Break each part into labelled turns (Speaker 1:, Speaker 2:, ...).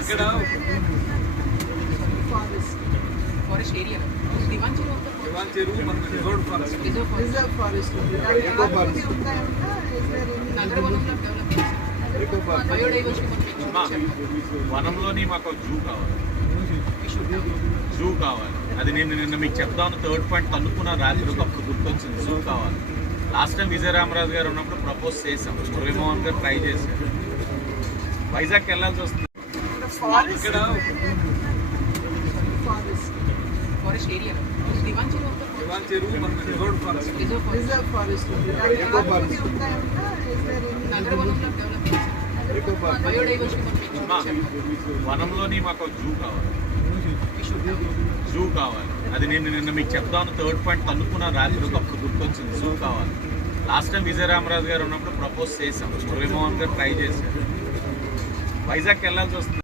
Speaker 1: ఇక్కడ
Speaker 2: forest
Speaker 3: area.
Speaker 1: Reserve forest.
Speaker 3: Reserve forest.
Speaker 2: Forest.
Speaker 3: Develop చేశారు.
Speaker 4: వనంలోని మాకు ఒక జూ కావాలి. జూ కావాలి. అది నేను నిన్న మీకు చెప్తాను. థర్డ్ పాయింట్ కనుక్కున్న రాత్రి అప్పుడు గుర్తొచ్చింది. జూ కావాలి. లాస్ట్ టైం విజయరామరాజు గారు ఉన్నప్పుడు ప్రపోజ్ చేసాం మురళీమోహన్ గారు ట్రై చేశారు. వైజాగ్ వెళ్ళాల్సి వస్తుంది.
Speaker 1: ఇక్కడ
Speaker 2: ఫారెస్ట్
Speaker 3: ఏరియా దివాన్ చెరువు
Speaker 1: మనకి reserve forest
Speaker 3: reserve forest
Speaker 2: forest
Speaker 3: నగర వనంలో డెవలప్ చేశారు
Speaker 4: వనంలోని మాకు జూ కావాలి. జూ కావాలి. అది నేను నిన్న మీకు చెప్తాను. థర్డ్ పాయింట్ కనుక్కున్న రాత్రి అప్పుడు గుర్తొచ్చింది. జూ కావాలి. లాస్ట్ టైం విజయ రామరాజు గారు ఉన్నప్పుడు ప్రపోజ్ చేశాం. మురళీమోహన్ గారు ట్రై చేశారు. వైజాగ్ వెళ్ళాల్సి వస్తుంది.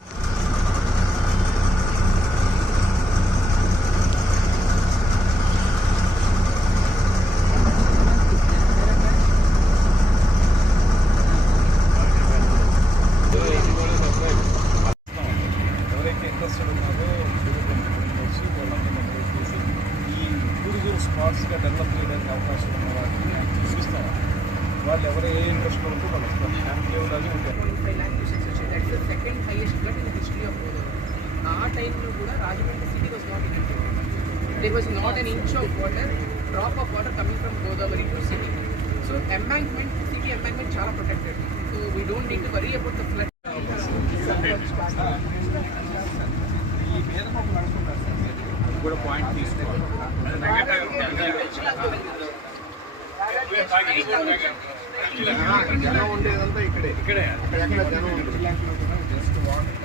Speaker 1: స్పాట్స్గా డెవలప్ చేయడానికి అవకాశం ఉన్న వాటిని చూపిస్తాం వాళ్ళు ఎవరు ఏ ఇంట్రెస్ట్ ఉంటే వాళ్ళు ఫ్యామిలీ ఉండాలి ఉంటారు
Speaker 3: second highest in history of ఆ టైంలో కూడా Rajahmundry city was not in there was not an inch of water drop of water coming from Godavari to city so embankment city embankment చాలా protected so we don't need to worry about the flood
Speaker 1: ఈ మమ్మల్ని అనుకుంటారు sir?
Speaker 4: కూడా point తీసుకోవాలి.
Speaker 1: జనం ఉండేదంతా ఇక్కడే ఇక్కడే ఎక్కడ జనం ఉండదు జస్ట్ వాటర్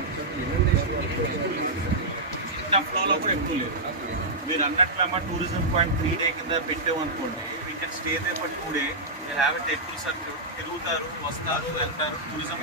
Speaker 4: ఇంత ఫ్లోలో కూడా ఎక్కువ లేదు. మీరు అన్నట్లు అమ్మ టూరిజం పాయింట్ త్రీ డే కింద పెట్టామనుకోండి we can stay there for two day have a temple circuit తిరుగుతారు వస్తారు వెళ్తారు టూరిజం